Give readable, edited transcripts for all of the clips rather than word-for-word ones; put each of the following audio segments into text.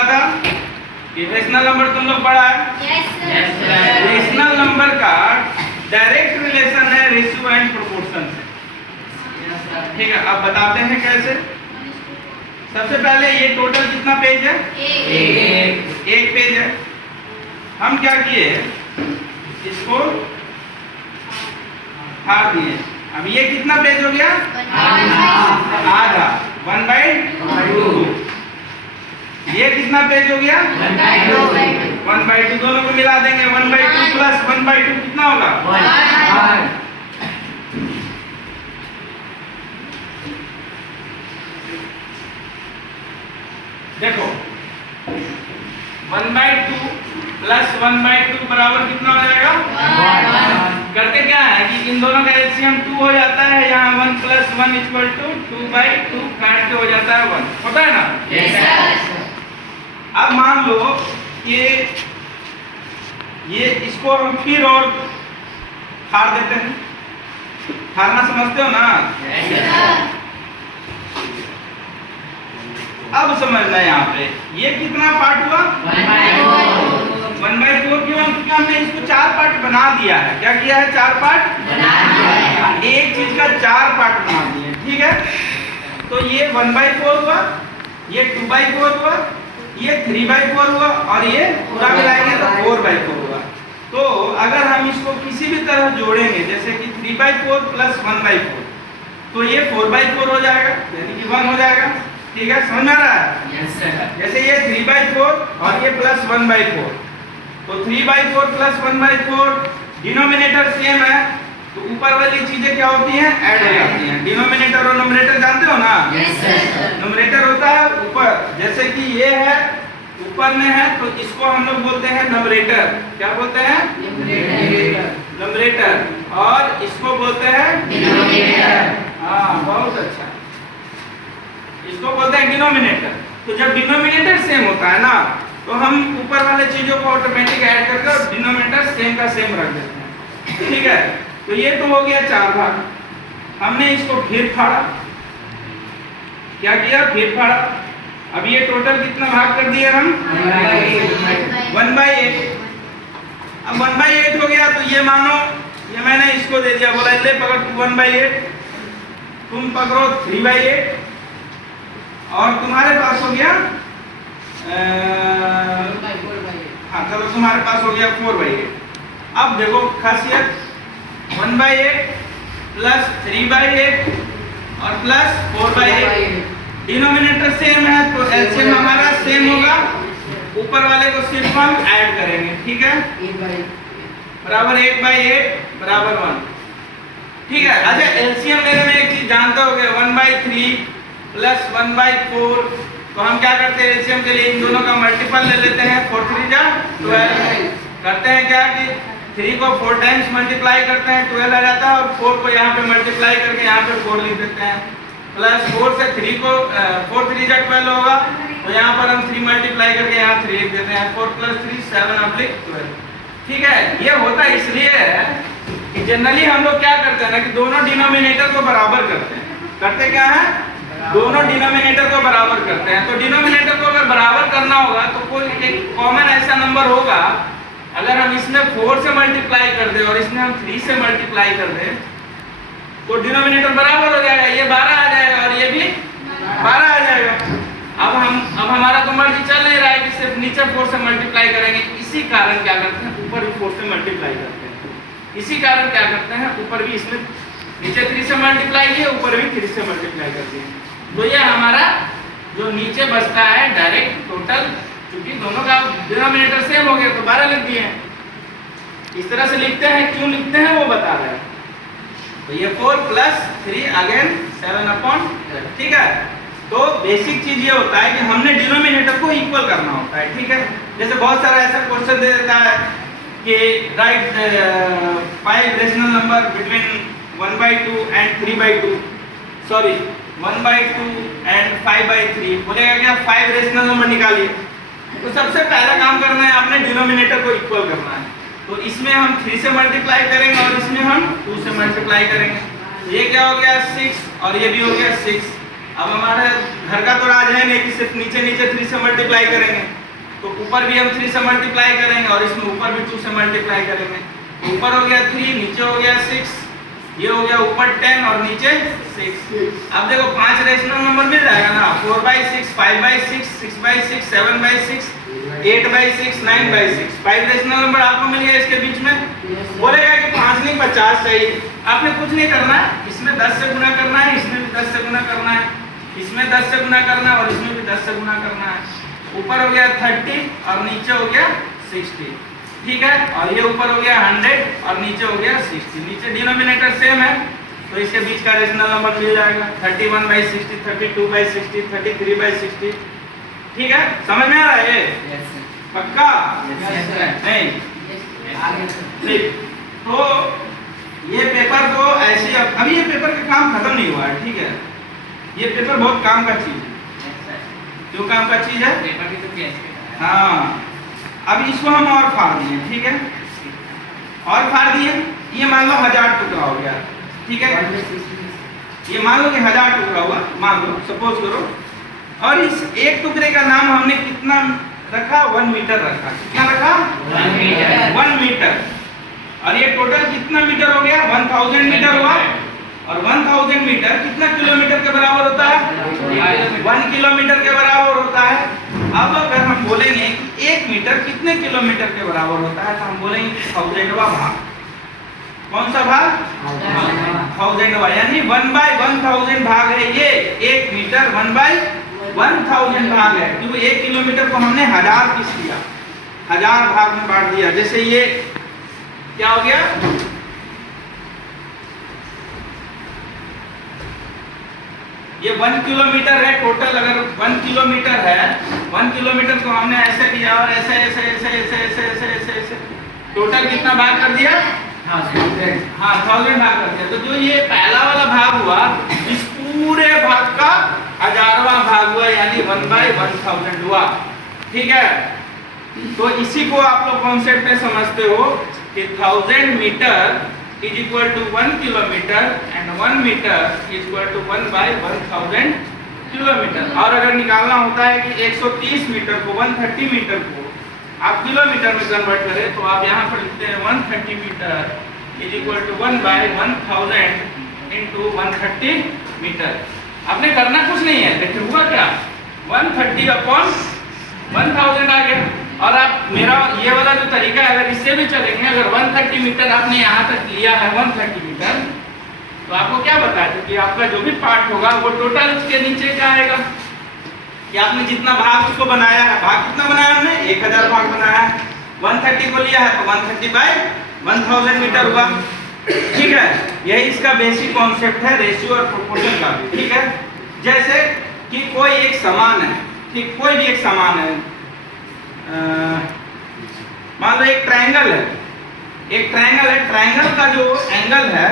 पढ़ा था कि रेशनल नंबर तुम लोग पढ़ा है? रेशनल नंबर का डायरेक्ट रिलेशन है रेशियो एंड प्रोपोर्शन से। ठीक है, अब बताते हैं कैसे। सबसे पहले ये टोटल कितना पेज है? एक पेज है। हम क्या किए, इसको फाड़ दिए। अब ये कितना पेज हो गया? आधा, 1/2। ये कितना पेज हो गया? 1/2। दोनों को मिला देंगे, 1/2 प्लस 1/2 कितना होगा? 1। देखो 1/2 प्लस 1/2 बराबर कितना हो जाएगा? 1। करते क्या है कि इन दोनों का एलसीएम 2 हो जाता है। यहाँ 1 + 1 = 2/2 काट के हो जाता है 1। होता है ना? Yes, sir. अब मान लो ये इसको हम फिर और फाड़ देते हैं। फाड़ना समझते हो ना? Yes, sir. अब समझना यहाँ पे ये कितना पार्ट हुआ? 1/4 क्यों? क्योंकि हमने इसको 4 पार्ट बना दिया है। क्या किया है? 4 पार्ट बना दिया है। एक चीज का 4 पार्ट बना दिए। ठीक है, तो ये 1/4 हुआ, ये 2/4 हुआ, ये 3/4 हुआ और ये पूरा मिलाएंगे तो 4/4 हुआ। तो अगर हम इसको किसी भी तरह जोड़ेंगे, जैसे कि 3/4 प्लस 1/4, तो ये 4/4 हो जाएगा, यानी कि 1 हो जाएगा। ठीक है, समझ में आ रहा है? Yes, sir. जैसे ये 3/4 और ये प्लस 1/4, तो 3/4 प्लस 1/4 डिनोमिनेटर सेम है, तो ऊपर वाली चीजें क्या होती हैं? ऐड हो जाती हैं। डिनोमिनेटर और न्यूमरेटर जानते हो ना? Yes, sir. न्यूमरेटर होता है ऊपर, जैसे कि ये है ऊपर में है, तो इसको हम लोग बोलते हैं न्यूमरेटर। क्या बोलते हैं? न्यूमरेटर। और इसको बोलते हैं डिनोमिनेटर। हाँ, बहुत अच्छा, इसको बोलते हैं डिनोमिनेटर। तो जब डिनोमिनेटर सेम होता है ना, तो हम ऊपर वाले चीजों को ऑटोमेटिक ऐड करके और डिनोमिनेटर सेम का सेम रख देते हैं। ठीक है, तो ये तो हो गया 4 भाग। हमने इसको फिर फाड़ा। क्या किया? फिर फाड़ा। अब ये टोटल कितना भाग कर दिए हम? 1/8। अब 1/8 हो गया, तो ये मानो ये मैंने इसको दे दिया, बोला ले पकड़ तू 1/8, तुम पकड़ो 3/8 और तुम्हारे पास हो गया हाँ चलो तुम्हारे पास हो गया 4/8। अब देखो खासियत, 1/8 प्लस 3/8 और प्लस 4/8, डिनोमिनेटर सेम है तो एलसीएम हमारा सेम होगा। ऊपर वाले को सिर्फ हम ऐड करेंगे। ठीक है, बराबर 1/8 बराबर 1। ठीक है, अच्छा एलसीएम लेने में एक चीज जानते होगे, 1/3 प्लस 1/4, तो हम क्या करते हैं एलसीएम के लिए इन दोनों का मल्टीपल ले लेते हैं। 4 3 जा 12। करते हैं क्या कि 3 को 4 टाइम्स मल्टीप्लाई करते हैं, 12 आ जाता है, और 4 को यहाँ पे मल्टीप्लाई करके यहाँ पे 4 लिख देते हैं। प्लस 4 से 3 को 4 3 जा 12 होगा, तो यहाँ पर हम 3 मल्टीप्लाई करके यहाँ 3 लिख देते हैं। 4 + 3 7/12। ठीक है, ये होता इसलिए है कि जनरली हम लोग क्या करते हैं ना कि दोनों डिनोमिनेटर को बराबर करते हैं। करते क्या है? दोनों डिनोमिनेटर को बराबर करते हैं। तो डिनोमिनेटर को अगर बराबर करना होगा तो कोई एक कॉमन ऐसा नंबर होगा, अगर हम इसमें 4 से मल्टीप्लाई कर दे और इसमें हम 3 से मल्टीप्लाई कर दे, तो डिनोमिनेटर बराबर हो जाएगा, ये 12 आ जाएगा और ये भी 12 आ जाएगा। अब हमारा तो मर्जी चल नहीं रहा है कि सिर्फ नीचे 4 से मल्टीप्लाई करेंगे, इसी कारण क्या करते हैं ऊपर भी 4 से मल्टीप्लाई करते हैं। इसी कारण क्या करते हैं ऊपर भी इसमें नीचे 3 से मल्टीप्लाई किए, ऊपर भी 3 से मल्टीप्लाई कर दिए। तो ये हमारा जो नीचे बचता है डायरेक्ट टोटल, क्योंकि दोनों का डिनोमिनेटर सेम हो गया तो 12 लिख दिए हैं। इस तरह से लिखते हैं, क्यों लिखते हैं वो बता रहे हैं। तो ये 4 + 3 अगेन 7/12। ठीक है, तो बेसिक चीज ये होता है कि हमने डिनोमिनेटर को इक्वल करना होता है। ठीक है, जैसे बहुत सारा ऐसा क्वेश्चन दे देता है कि right 5 rational number between 1/2 and 3/2, sorry 1/2 and 5/3, बोलेगा क्या 5 रेशनल नंबर निकालिए। तो सबसे पहला काम करना है आपने डिनोमिनेटर को इक्वल करना है। तो इसमें हम 3 से मल्टीप्लाई करेंगे और इसमें हम 2 से मल्टीप्लाई करेंगे। ये क्या हो गया 6 और ये भी हो गया 6। अब हमारे घर का तो राज है नहीं कि सिर्फ नीचे नीचे 3 से मल्टीप्लाई करेंगे, तो ऊपर भी हम 3 से मल्टीप्लाई करेंगे और इसमें ऊपर भी 2 से मल्टीप्लाई करेंगे। तो ऊपर हो गया 3, नीचे हो गया 6, ये हो गया ऊपर 10 और नीचे 6। अब देखो 5 रेशनल नंबर मिल जाएगा ना, 4/6, 5/6, 6/6, 7/6, 8/6, 9/6, 5 रेशनल नंबर आपको मिल गया। इसके बीच में बोलेगा कि 5 नहीं 50 चाहिए, आपने कुछ नहीं करना है, इसमें 10 से गुना करना है, इसमें भी 10 से गुना करना है, इसमें 10 से गुना करना है और इसमें भी 10 से गुना करना है। ऊपर हो गया 30 और नीचे हो गया 60, ठीक है। और ये ऊपर हो गया 100 और नीचे हो गया 60, नीचे डिनोमिनेटर सेम है तो इसके बीच का रेशनल नंबर मिल जाएगा 31/60, 32/60, 33/60, ठीक है। समझ में आ रहा है ये? पक्का? नहीं? ठीक। तो ये पेपर को ऐसे अभी ये पेपर का काम खत्म नहीं हुआ है, ठीक है। ये पेपर बहुत काम का चीज है। क्यों काम का चीज है? हाँ, अब इसको हम और फाड़ दिए, ठीक है, और फाड़ दिए। ये मान लो 1000 टुकड़ा हो गया, ठीक है। ये मान लो कि 1000 टुकड़ा हुआ, मान लो, सपोज करो। और इस एक टुकड़े का नाम हमने कितना रखा? 1 मीटर रखा। कितना रखा? 1 मीटर। और ये टोटल कितना मीटर हो गया? 1000 मीटर हुआ। और 1000 मीटर कितना किलोमीटर के बराबर होता है? 1 किलोमीटर के बराबर होता है। अब अगर हम बोलेंगे कि 1 मीटर कितने किलोमीटर के बराबर होता है, तो हम बोलेंगे 1000वां भाग। कौन सा भाग? 1000वां, यानी 1/1000 भाग है ये। 1 मीटर 1/1000 भाग है, क्योंकि 1 किलोमीटर को हमने 1000 पीस दिया, 1000 भाग में बांट दिया। जैसे ये क्या हो गया? ये 1 किलोमीटर है टोटल। अगर 1 किलोमीटर है, 1 किलोमीटर को हमने ऐसे किया और ऐसे ऐसे ऐसे ऐसे ऐसे ऐसे ऐसे ऐसे टोटल कितना भाग कर दिया? हाँ 1000 भाग कर दिया। तो जो ये पहला वाला भाग हुआ, इस पूरे भाग का 1000वां भाग हुआ, यानी 1/1000 हुआ, ठीक है। तो इसी को आप लोग कॉन्सेप्ट में समझते हो कि 1000 metre is equal to 1 kilometer and 1 meter is equal to 1/1000 kilometre. और अगर निकालना होता है कि 130 मीटर को 130 मीटर को आप किलोमीटर में कन्वर्ट करें, तो आप यहाँ पर लिखते हैं 130 metre is equal to 1/1000 into 130 metre. आपने करना कुछ नहीं है, देखिए हुआ क्या? 130/1000 आ गया। और आप मेरा ये वाला जो तरीका है, अगर इससे भी चलेंगे, अगर 130 मीटर आपने यहाँ तक लिया है 130 मीटर, तो आपको क्या बताया कि आपका जो भी पार्ट होगा वो टोटल उसके नीचे क्या आएगा? कि आपने जितना भाग उसको बनाया है, भाग कितना बनाया हमने? 1000 भाग बनाया है। 130 को लिया है तो 130/1000 मीटर हुआ, ठीक है। यही इसका बेसिक कॉन्सेप्ट है रेशियो और प्रोपोर्शन का भी, ठीक है। जैसे कि कोई एक सामान है, ठीक, कोई भी एक सामान है, मान लो एक ट्रायंगल है, एक ट्रायंगल है। ट्रायंगल का जो एंगल है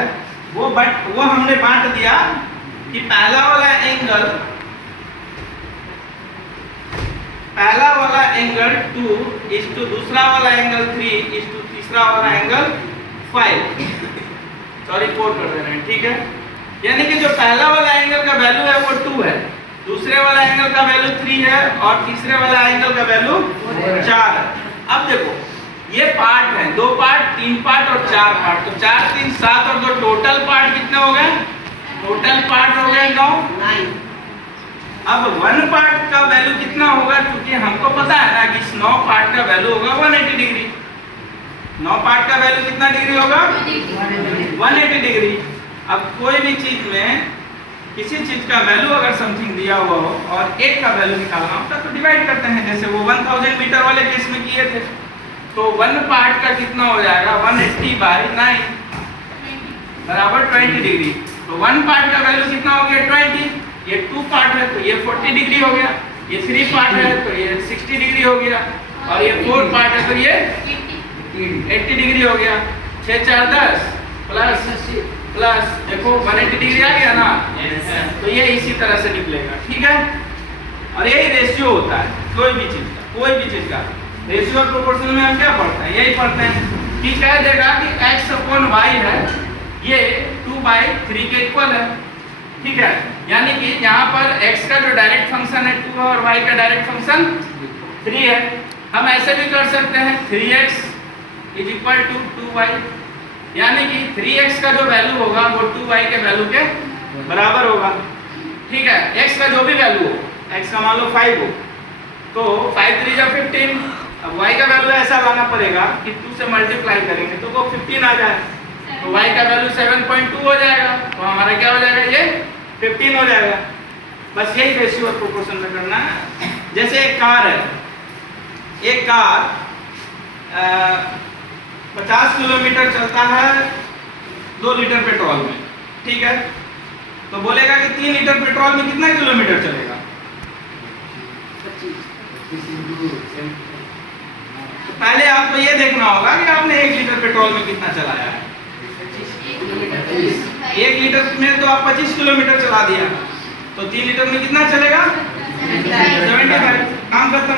वो हमने बांट दिया कि पहला वाला एंगल 2 इस टू दूसरा वाला एंगल 3 इस टू तीसरा वाला एंगल 5, सॉरी 4 कर दे रहे हैं, ठीक है। यानी कि जो पहला वाला एंगल का वैल्यू है वो 2 है, दूसरे वाला एंगल का वैल्यू 3 है और तीसरे वाला एंगल का वैल्यू 4 है। अब देखो ये पार्ट है, 2 पार्ट, 3 पार्ट और 4 पार्ट। तो 4 3 7 और 2 टोटल पार्ट कितने हो गए? टोटल पार्ट हो गए 9। अब 1 पार्ट का वैल्यू कितना होगा? क्योंकि हमको पता है ना कि इस 9 पार्ट का वैल्यू होगा 180 डिग्री। 9 पार्ट का वैल्यू कितना डिग्री होगा? 180 डिग्री। अब कोई भी चीज में किसी चीज का वैल्यू अगर समथिंग दिया हुआ हो और एक का वैल्यू निकालना होता तो डिवाइड करते हैं, जैसे वो 1000 मीटर वाले केस में किए थे। तो 1 पार्ट का कितना हो जाएगा? 180/9 बराबर 20 डिग्री। तो 1 पार्ट का वैल्यू कितना हो गया? 20। ये 2 पार्ट है तो ये 40 डिग्री हो गया, ये 3 पार्ट है तो ये 60 डिग्री हो गया, और ये 4 पार्ट है तो ये 80 डिग्री हो गया। 6 4 10 प्लस देखो 180 डिग्री आ गया ना, तो ये इसी तरह से निकलेगा, ठीक है। और यही रेशियो होता है कोई भी चीज का, कोई भी चीज का रेशियो और प्रोपोर्शन में हम क्या पढ़ते हैं? यही पढ़ते हैं कि कह देगा कि x/y है, ये 2/3 के इक्वल है, ठीक है, यानी कि यहाँ पर x का जो डायरेक्ट फंक्शन है 2 और y का डायरेक्ट फंक्शन 3 है। हम ऐसे भी कर सकते हैं 3x is equal to 2y, यानी कि 3x का जो वैल्यू होगा वो 2y के वैल्यू के बराबर होगा। ठीक है, x का जो भी वैल्यू हो, x का मान लो 5 हो तो 5 3 जा 15। अब y का वैल्यू ऐसा लाना पड़ेगा कि 2 से मल्टीप्लाई करेंगे तो वो 15 आ जाए, तो y का वैल्यू 7.2 हो जाएगा, तो हमारा क्या हो जाएगा, ये 15 हो जाएगा। बस यही रेशियो और प्रोपोर्शन में करना है। जैसे एक कार है, एक कार 50 किलोमीटर चलता है 2 लीटर पेट्रोल में, ठीक है, तो बोलेगा कि 3 लीटर पेट्रोल में कितना किलोमीटर चलेगा। तो पहले आपको ये देखना होगा कि आपने 1 लीटर पेट्रोल में कितना चलाया है। 1 लीटर में तो आप 25 किलोमीटर चला दिया, तो 3 लीटर में कितना चलेगा, 75। काम खत्म,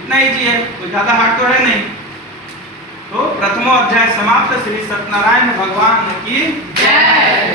इतना इजी है, कोई ज्यादा हार्ड तो है नहीं। तो प्रथमो अध्याय समाप्त। श्री सत्यनारायण भगवान की